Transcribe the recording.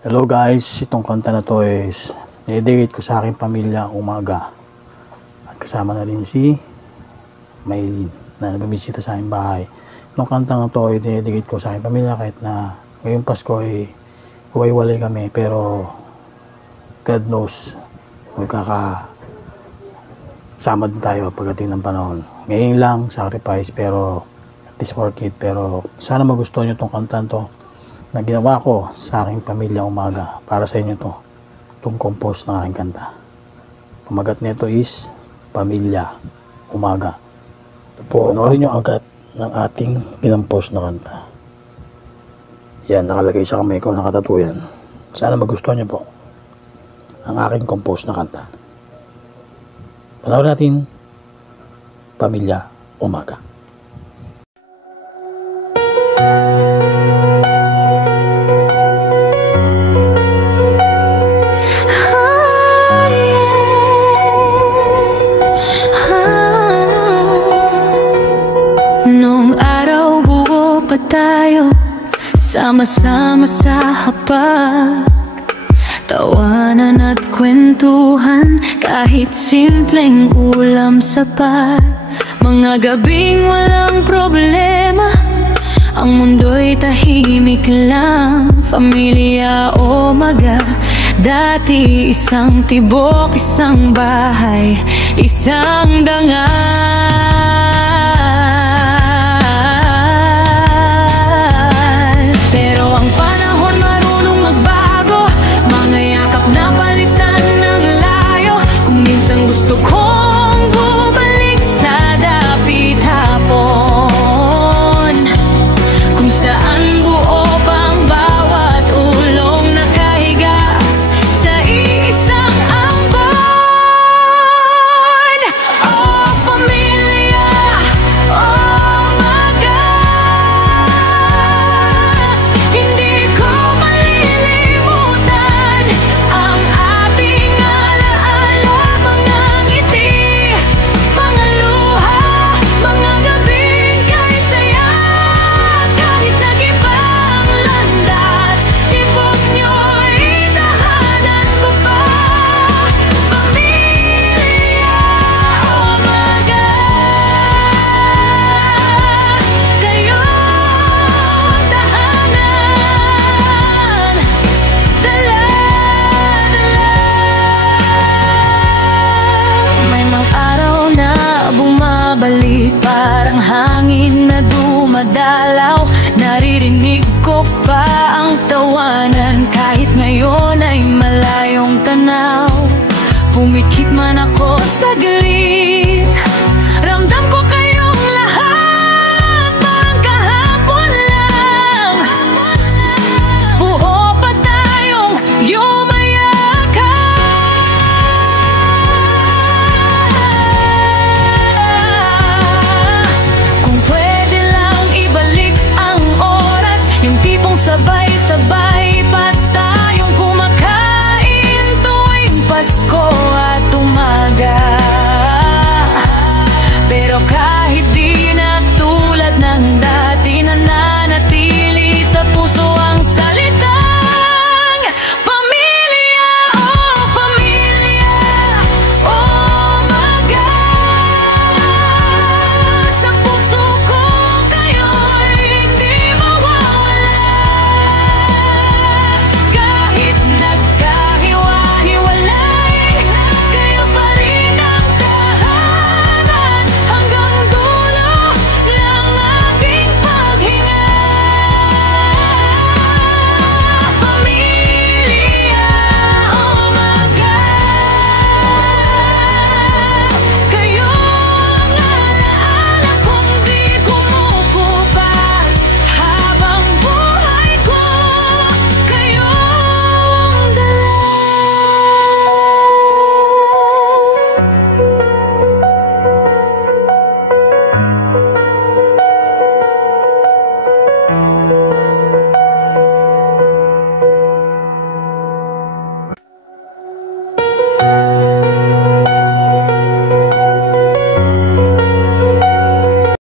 Hello guys, itong kanta na to is nidedicate ko sa aking pamilya umaga. At kasama na rin si Maylin na nabibisita sa aking bahay. Itong kanta na to ay dinedicate ko sa aking pamilya kahit na ngayong Pasko ay huway-walay kami, pero God knows magkakasama din tayo pagdating ng panahon. Ngayon lang sacrifice, pero at least worth it. Pero sana magustuhan nyo itong kanta to na ginawa ko sa aking pamilya umaga. Para sa inyo to, itong compose ng aking kanta. Pamagat nito is Pamilya Umaga. Ito po, panoorin nyo agad ng ating ginampose na kanta. Yan, nakalagay sa kamay ko, nakatattoo yan. Sana magustuhan nyo po ang aking compose na kanta. Panoorin natin Pamilya Umaga. Tayo sama-sama sa hapag, tawanan at kwentuhan, kahit simpleng ulam sapat. Mga gabing walang problema, ang mundo'y tahimik lang. Pamilya Umaga, dati isang tibok, isang bahay, isang dangal. Parang hangin na dumadalaw, naririnig ko pa ang tawanan.